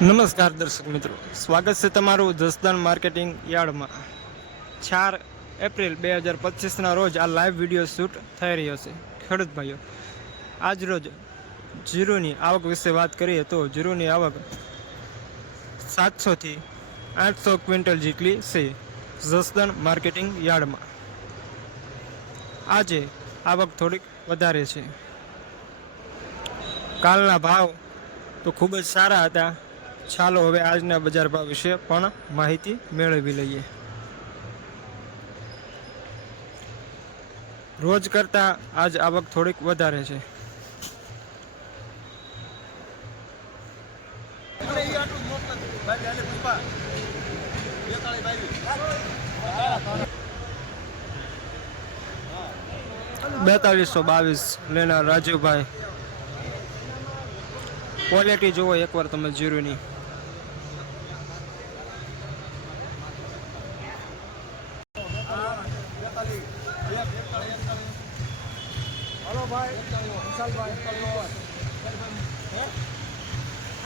નમસ્કાર દર્શક મિત્રો. સ્વાગત છે તમારું જસદાન માર્કેટિંગ યાર્ડમાં. ચાર એપ્રિલ બે હજાર પચીસના રોજ આ લાઈવ વીડિયો શૂટ થઈ રહ્યો છે. ખેડૂત ભાઈઓ, આજ રોજ જીરુની આવક વિશે વાત કરીએ તો જીરુની આવક સાતસોથી આઠસો ક્વિન્ટલ જેટલી છે જસદણ માર્કેટિંગ યાર્ડમાં. આજે આવક થોડીક વધારે છે. કાલના ભાવ તો ખૂબ જ સારા હતા. ચાલો હવે આજના બજાર ભાવ વિશે પણ માહિતી મેળવી લઈએ. રોજ કરતાં આજ આવક થોડીક વધારે છે. બેતાલીસો બાવીસ લેનાર રાજુભાઈ. ક્વોલિટી જુઓ એકવાર તમે જીરુની હલો ભાઈ વિશાલભાઈ હલો ને હલો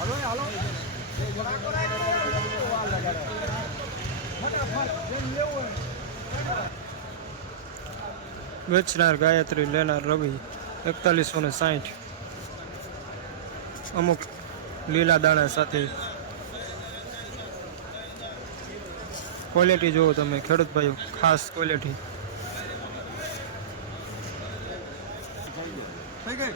વેચનાર ગાયત્રી લેનાર રવિ એકતાલીસો ને સાહીઠ અમુક લીલા દાણા સાથે. ક્વોલિટી જુઓ તમે ખેડૂત ભાઈઓ, ખાસ ક્વોલિટી થઈ ગઈ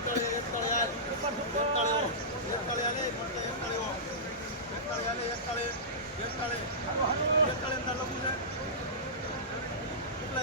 બેતાલીસો ચાલીસ ખરીદનાર રવિ વેચનાર સતરંગ ક્વોલિટી જોઈ લો એકવાર એકદમ સુપરમાં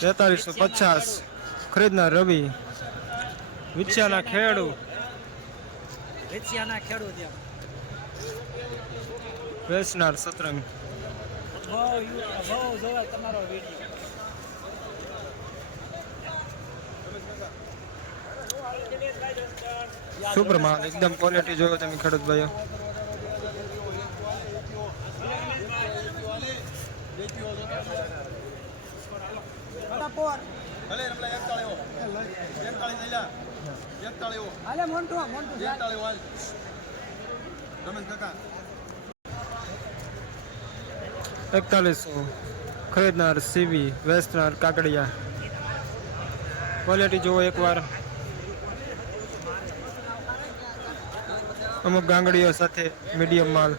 તેતાલીસો પચાસ ખરીદનાર રવિ વિચારના ખેડુ વેચિયાના ખેડૂત વેચનાર સતરંગ તમારો વીડિયો તમારો વીડિયો એકદમ ક્વોલિટી જોયો તમે ખેડૂત ભાઈઓ એકતાલીસો. ખરીદનાર સીવી વેચનાર કાકડિયા. ક્વોલિટી જુઓ એકવાર. અમુક ગાંગડીઓ સાથે મીડિયમ માલ.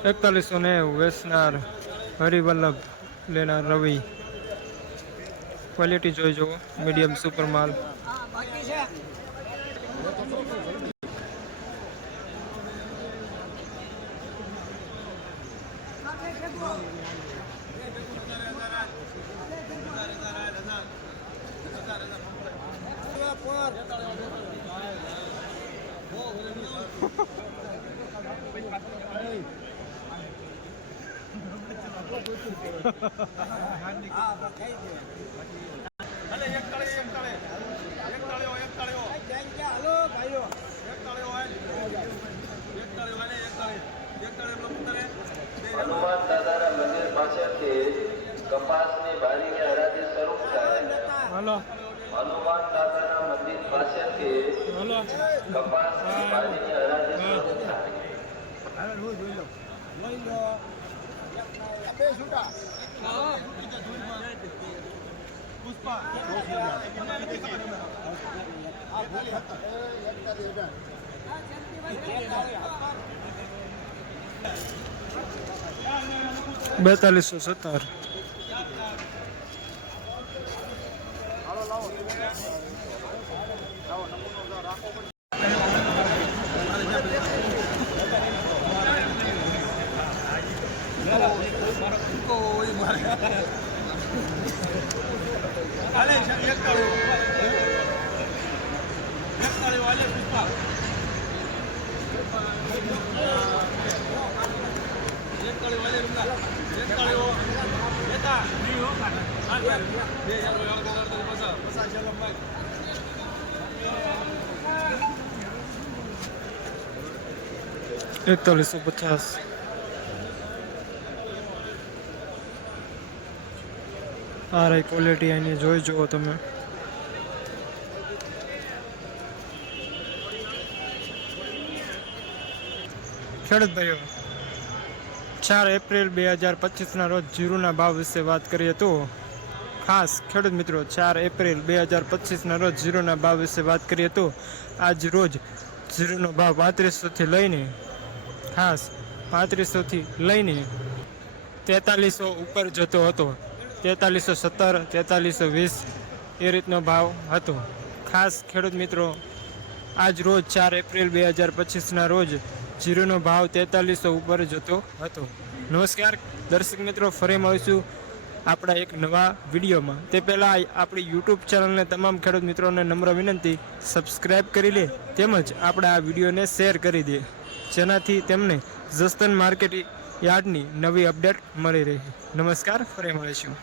એકતાલીસો ને વેસનાર હરિવલ્લભ લેનાર રવિ ક્વોલિટી જોઈ જુઓ મીડિયમ સુપર માલ Hey! અલે એક તાળે એક તાળે એક તાળ્યો એક તાળ્યો હાલો. ભાઈઓ એક તાળ્યો હાલ. એક તાળ્યો હાલે. એક તાળે એક તાળે પેલો પુત્રે હનુમાન દાદાના મંદિર પાસેથી કપાસની બારીની હરાજી શરૂ થાય હલો. હનુમાન દાદાના મંદિર પાસેથી હલો. કપાસની બારીની હરાજી શરૂ થાય બે છૂટા પુષ્પા બેતાલીસો સત્તર હાલે છે એક તાળ્યો એક તાળ્યો હાલે પુષ્પા એક તાળ્યો હાલે રૂમના એક તાળ્યો લેતા હાલ ભાઈ બે હજાર રૂપિયા વાળો પગાર તો પચાસ પચાસ હજાર ભાઈ એકતાલીસો પચાસ આ રહી ક્વોલિટી એની જોઈ જુઓ તમે ખેડૂત ભાઈઓ, ચાર એપ્રિલ બે હજાર પચીસના રોજ જીરુના ભાવ વિશે વાત કરીએ તો ખાસ ખેડૂત મિત્રો, ચાર એપ્રિલ બે હજાર પચીસના રોજ જીરુના ભાવ વિશે વાત કરીએ તો આજ રોજ જીરુનો ભાવ પાંત્રીસોથી લઈને ખાસ પાંત્રીસોથી લઈને તેતાલીસો ઉપર જતો હતો. તેતાલીસો સત્તર, તેતાલીસો વીસ એ રીતનો ભાવ હતો. ખાસ ખેડૂત મિત્રો, આજ રોજ ચાર એપ્રિલ બે હજાર પચીસના રોજ જીરુનો ભાવ તેતાલીસો ઉપર જતો હતો. નમસ્કાર, દર્શક મિત્રો, ફરી મળીશું આપણા એક નવા વિડીયોમાં. તે પહેલાં આપણી યુટ્યુબ ચેનલને તમામ ખેડૂત મિત્રોને નમ્ર વિનંતી સબસ્ક્રાઈબ કરી લે, તેમજ આપણા આ વિડીયોને શેર કરી દે, જેનાથી તેમને જસ્તન માર્કેટ યાર્ડની નવી અપડેટ મળી રહે. નમસ્કાર, ફરી મળીશું.